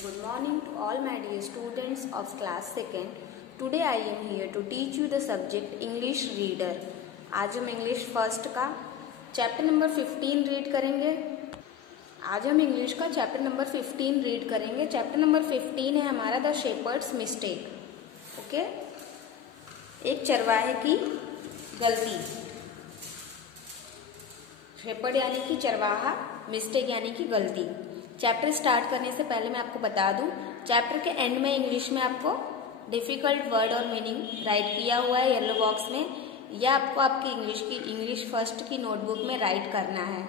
Good morning to all my dear students of class 2nd. Today I am here to teach you the subject English Reader. आज हम English first का chapter number 15 read करेंगे। आज हम English का chapter number 15 read करेंगे। Chapter number 15 है हमारा द शेपर्ड्स मिस्टेक। ओके, एक चरवाहे की गलती। शेपर्ड यानी कि चरवाहा, मिस्टेक यानी कि गलती। चैप्टर स्टार्ट करने से पहले मैं आपको बता दूं, चैप्टर के एंड में इंग्लिश में आपको डिफिकल्ट वर्ड और मीनिंग राइट किया हुआ है येलो बॉक्स में। यह आपको आपकी इंग्लिश फर्स्ट की नोटबुक में राइट करना है,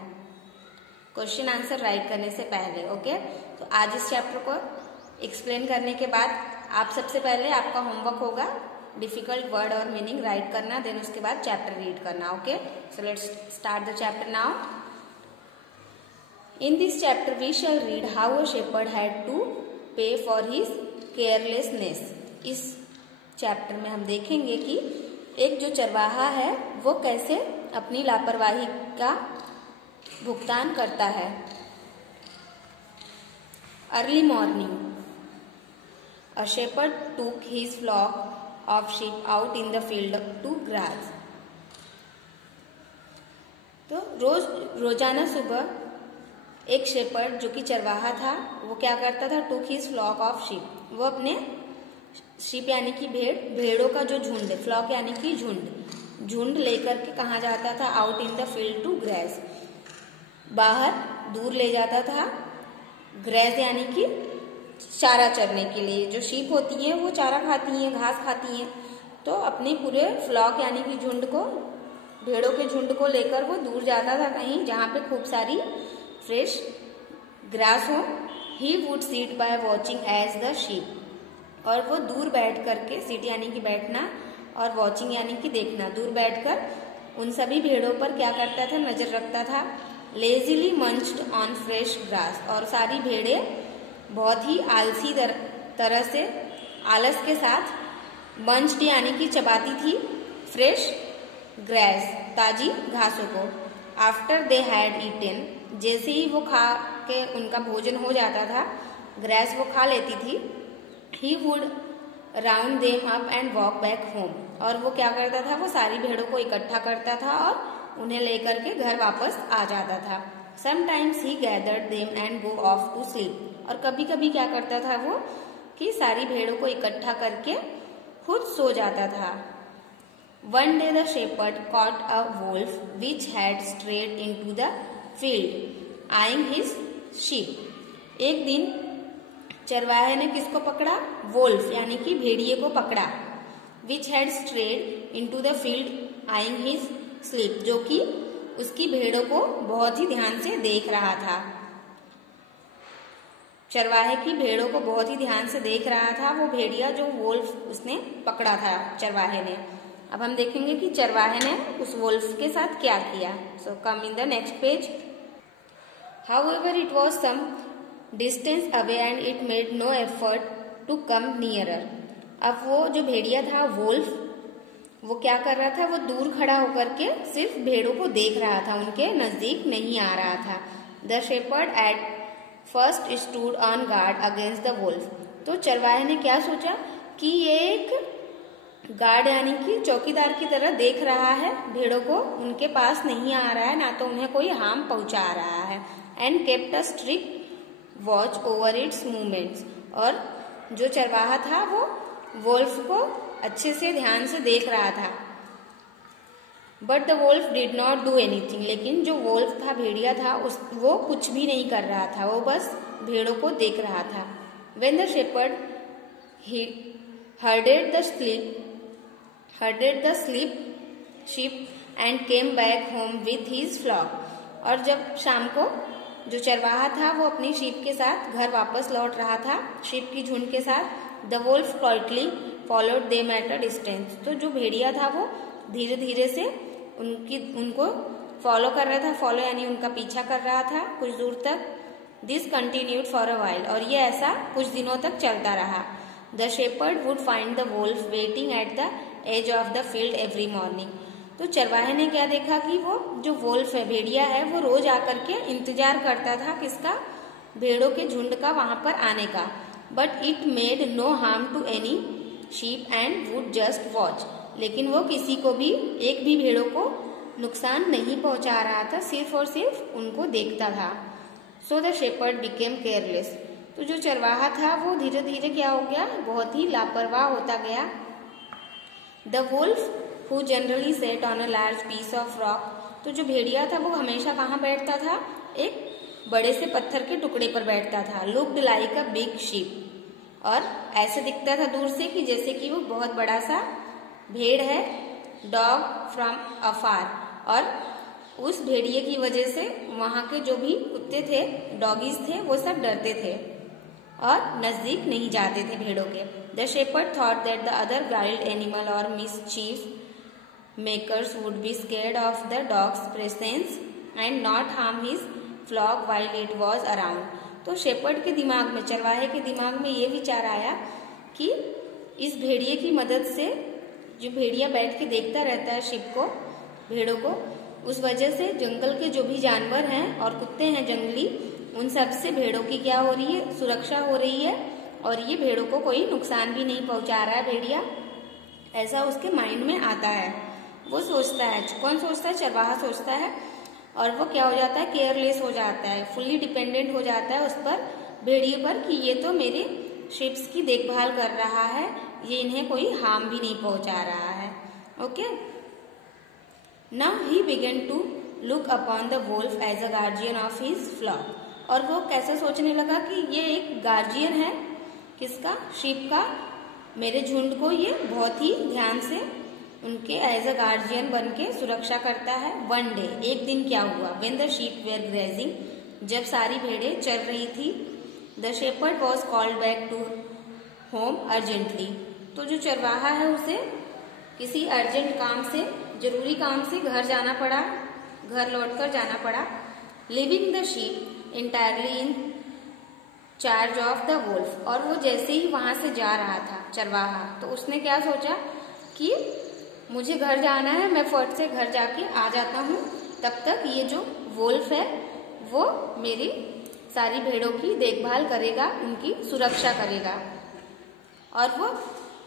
क्वेश्चन आंसर राइट करने से पहले। ओके, तो आज इस चैप्टर को एक्सप्लेन करने के बाद आप सबसे पहले आपका होमवर्क होगा डिफिकल्ट वर्ड और मीनिंग राइट करना, देन उसके बाद चैप्टर रीड करना। Okay, so let's start the chapter now. In this chapter we shall read how a shepherd had to pay for his carelessness. इस चैप्टर में हम देखेंगे कि एक जो चरवाहा है वो कैसे अपनी लापरवाही का भुगतान करता है। Early morning, a shepherd took his flock of sheep out in the field to graze. तो रोजाना सुबह एक शेपर्ड जो कि चरवाहा था वो क्या करता था, टूक हिज फ्लॉक ऑफ शीप, वो अपने शीप यानी कि भेड़ों का जो झुंड, फ्लॉक यानी कि झुंड लेकर के कहाँ जाता था, out in the field to graze, बाहर दूर ले जाता था। ग्रेस यानी कि चारा चरने के लिए। जो शीप होती है वो चारा खाती हैं, घास खाती हैं, तो अपने पूरे फ्लॉक यानी कि झुंड को, भेड़ों के झुंड को लेकर वो दूर जाता था कहीं जहाँ पे खूब सारी फ्रेश ग्रास हो। He would sit by watching as the sheep, और वो दूर बैठ करके, सीट यानी कि बैठना और वॉचिंग यानी कि देखना, दूर बैठकर उन सभी भेड़ों पर क्या करता था, नजर रखता था। लेजीली मंच्ड ऑन फ्रेश ग्रास, और सारी भेड़ें बहुत ही आलसी तरह से, आलस के साथ मंच्ड यानी कि चबाती थी फ्रेश ग्रास, ताजी घासों को। आफ्टर दे हैड ईटेन, जैसे ही वो खा के उनका भोजन हो जाता था, ग्रास वो खा लेती थी, he would round them up and walk back home, और वो क्या करता था, वो सारी भेड़ों को इकट्ठा करता था और उन्हें लेकर के घर वापस आ जाता था। Sometimes he gathered them and go off to sleep, और कभी कभी क्या करता था वो कि सारी भेड़ों को इकट्ठा करके खुद सो जाता था। One day the shepherd caught a wolf which had strayed into the field, eyeing his sheep. एक दिन चरवाहे ने किसको पकड़ा, वोल्फ यानी कि भेड़िए को पकड़ा। Which had strayed into the field, eyeing his sheep, जो कि उसकी भेड़ों को बहुत ही ध्यान से देख रहा था। चरवाहे की भेड़ों को बहुत ही ध्यान से देख रहा था वो भेड़िया जो वोल्फ उसने पकड़ा था चरवाहे ने। अब हम देखेंगे कि चरवाहे ने उस वोल्फ के साथ क्या किया। So come in the next page. However it was some distance away and it made no effort to come nearer. अब वो जो भेड़िया था वोल्फ, वो क्या कर रहा था, वो दूर खड़ा होकर के सिर्फ भेड़ों को देख रहा था, उनके नजदीक नहीं आ रहा था। The shepherd at first stood on guard against the wolf. तो चरवाहे ने क्या सोचा कि ये एक गार्ड यानी कि चौकीदार की तरह देख रहा है भेड़ों को, उनके पास नहीं आ रहा है, ना तो उन्हें कोई हार्म पहुंचा रहा है। And kept a strict watch over it's movements, और जो चरवाहा था वो वोल्फ को अच्छे से ध्यान से देख रहा था। But the Wolff did not do anything, लेकिन जो वोल्फ था, भेड़िया था, वो कुछ भी नहीं कर रहा था, वो बस भेड़ों को देख रहा था। When the shepherd herded the sheep and came back home with his flock, और जब शाम को जो चरवाहा था वो अपनी शीप के साथ घर वापस लौट रहा था, शीप की झुंड के साथ, the Wolff quietly followed them at a distance. तो जो भेड़िया था वो धीरे धीरे से उनको फॉलो कर रहा था, फॉलो यानी उनका पीछा कर रहा था कुछ दूर तक। This continued for a while, और ये ऐसा कुछ दिनों तक चलता रहा। The shepherd would find the wolf waiting at the edge of the field every morning. तो चरवाहे ने क्या देखा कि वो जो वोल्फ है, भेड़िया है, वो रोज आकर के इंतजार करता था किसका, भेड़ों के झुंड का वहां पर आने का, but it made no harm to any sheep and would just watch. लेकिन वो किसी को भी, एक भी भेड़ों को नुकसान नहीं पहुंचा रहा था, सिर्फ और सिर्फ उनको देखता था। So the shepherd became careless. तो जो चरवाहा था वो धीरे धीरे क्या हो गया, बहुत ही लापरवाह होता गया। The wolf who generally sat on a large piece of rock. तो जो भेड़िया था वो हमेशा कहाँ बैठता था, एक बड़े से पत्थर के टुकड़े पर बैठता था। Looked like a big sheep, और ऐसे दिखता था दूर से कि जैसे कि वो बहुत बड़ा सा भेड़ है। डॉग फ्रॉम अफार, और उस भेड़िए की वजह से वहां के जो भी कुत्ते थे, डॉगीज थे, वो सब डरते थे और नजदीक नहीं जाते थे भेड़ों के। The shepherd thought that the other wild animal और mischief makers would be scared of the dog's presence and not harm his flock while it was around. तो शेपर्ड के दिमाग में, चरवाहे के दिमाग में ये विचार आया कि इस भेड़िए की मदद से, जो भेड़िया बैठ के देखता रहता है शिप को, भेड़ों को, उस वजह से जंगल के जो भी जानवर हैं और कुत्ते हैं जंगली, उन सब से भेड़ों की क्या हो रही है, सुरक्षा हो रही है, और ये भेड़ों को कोई नुकसान भी नहीं पहुंचा रहा है भेड़िया। ऐसा उसके माइंड में आता है। वो सोचता है, कौन सोचता है, चरवाहा सोचता है, और वो क्या हो जाता है, केयरलेस हो जाता है, फुल्ली डिपेंडेंट हो जाता है उस पर, भेड़िए पर, कि ये तो मेरे शिप्स की देखभाल कर रहा है, ये इन्हें कोई हार्म भी नहीं पहुंचा रहा है। Okay, now he began to look upon the wolf as a guardian of his flock. और वो कैसे सोचने लगा कि ये एक गार्जियन है, किसका, शीप का, मेरे झुंड को ये बहुत ही ध्यान से उनके एज अ गार्जियन बन के सुरक्षा करता है। वन डे, एक दिन क्या हुआ, when the sheep were grazing, जब सारी भेड़ें चर रही थी, the shepherd was called back to home urgently. तो जो चरवाहा है उसे किसी अर्जेंट काम से, जरूरी काम से घर जाना पड़ा, घर लौटकर जाना पड़ा। Leaving the sheep entirely in charge of the wolf. और वो जैसे ही वहां से जा रहा था चरवाहा, तो उसने क्या सोचा कि मुझे घर जाना है, मैं फट से घर जाके आ जाता हूँ, तब तक ये जो वुल्फ है वो मेरी सारी भेड़ों की देखभाल करेगा, उनकी सुरक्षा करेगा। और वो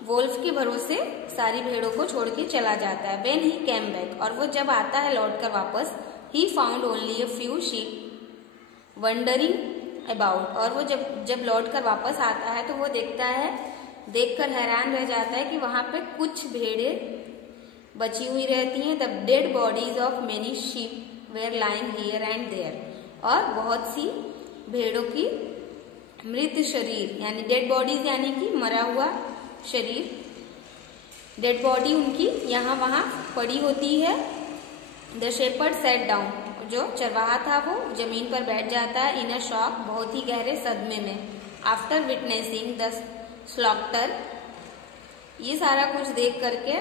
वुल्फ के भरोसे सारी भेड़ों को छोड़ के चला जाता है। व्हेन ही केम बैक, और वो जब आता है लौटकर वापस, he found only a few sheep wondering about. और वो जब लौटकर वापस आता है तो वो देखता है, देखकर हैरान रह जाता है कि वहां पे कुछ भेड़ें बची हुई रहती हैं। The dead bodies of many sheep were lying here and there. और बहुत सी भेड़ों की मृत शरीर, यानी डेड बॉडीज, यानी कि मरा हुआ शरीर, डेड बॉडी उनकी यहाँ वहां पड़ी होती है। द शेपर्ड सेट डाउन, जो चरवाहा था वो जमीन पर बैठ जाता है, इन अ शॉक, बहुत ही गहरे सदमे में। आफ्टर विटनेसिंग द स्लॉटर, ये सारा कुछ देख करके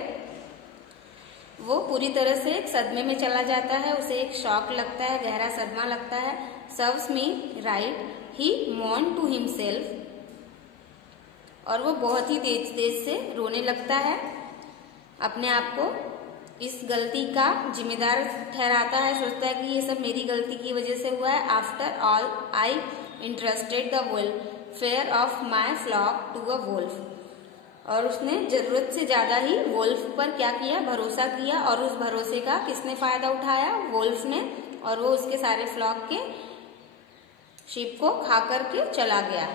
वो पूरी तरह से एक सदमे में चला जाता है, उसे एक शॉक लगता है, गहरा सदमा लगता है। Serves me right, he mourn to himself, और वो बहुत ही तेज तेज से रोने लगता है, अपने आप को इस गलती का जिम्मेदार ठहराता है, सोचता है कि ये सब मेरी गलती की वजह से हुआ है। After all I entrusted the welfare of my flock to a wolf, और उसने जरूरत से ज्यादा ही वुल्फ पर क्या किया, भरोसा किया, और उस भरोसे का किसने फायदा उठाया, वुल्फ ने, और वो उसके सारे फ्लॉक के शीप को खा करके चला गया।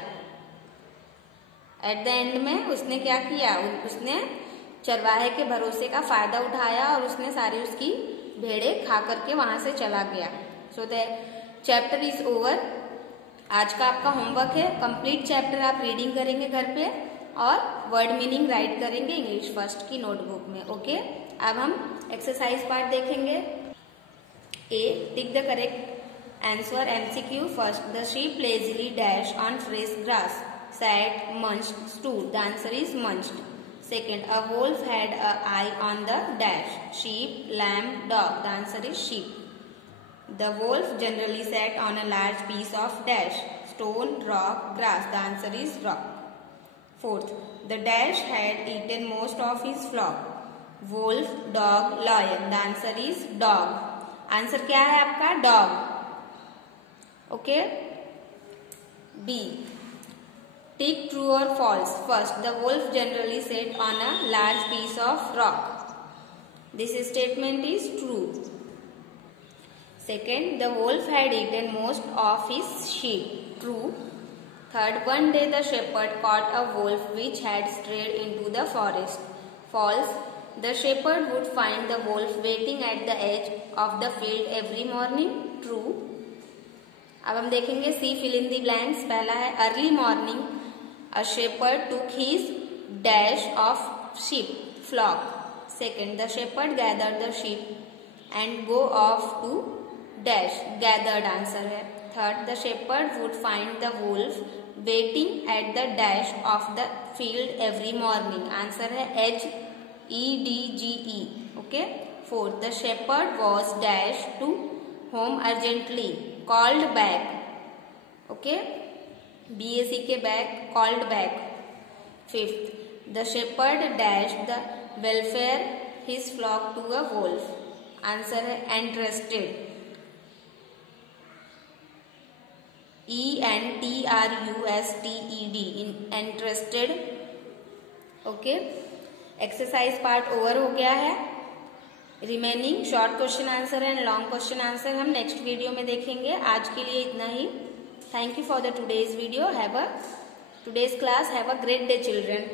एट द एंड में उसने क्या किया, उसने चरवाहे के भरोसे का फायदा उठाया और उसने सारी उसकी भेड़ें खा करके वहां से चला गया। So the chapter is over. आज का आपका होमवर्क है, कंप्लीट चैप्टर आप रीडिंग करेंगे घर पे और वर्ड मीनिंग राइट करेंगे इंग्लिश फर्स्ट की नोटबुक में। ओके, अब हम एक्सरसाइज पार्ट देखेंगे। A, tick the correct answer. MCQ first, the sheep lazily dash on fresh grass, sat, munched, stood. The answer is munched. Second, a wolf had an eye on the dash, sheep, lamb, dog. The answer is sheep. The wolf generally sat on a large piece of dash, stone, rock, grass. The answer is rock. Fourth, the dash had eaten most of his flock, wolf, dog, lion. The answer is dog. Answer क्या है आपका? Dog. Okay. B. Tick true or false. First, the wolf generally sat on a large piece of rock. This statement is true. Second, the wolf had eaten most of his sheep. True. Third, one day the shepherd caught a wolf which had strayed into the forest. False. The shepherd would find the wolf waiting at the edge of the field every morning. True. अब हम देखेंगे सी fill in the blanks. पहला है early morning a shepherd took his dash of sheep flock. Second, the shepherd gathered the sheep and go off to dash. Gathered answer है. Third, the shepherd would find the wolf waiting at the dash of the field every morning. Answer है H EDGE. Okay. Fourth, the shepherd was dashed to home urgently. Called back. Okay. BAC के back. Called back. Fifth, the shepherd dashed the welfare his flock to a wolf. Answer है entrusted. ENTRUSTED. Entrusted. Okay. Exercise part over हो गया है. Remaining short question answer and long question answer हम next video में देखेंगे. आज के लिए इतना ही. Thank you for the today's video. Today's class. Have a great day children.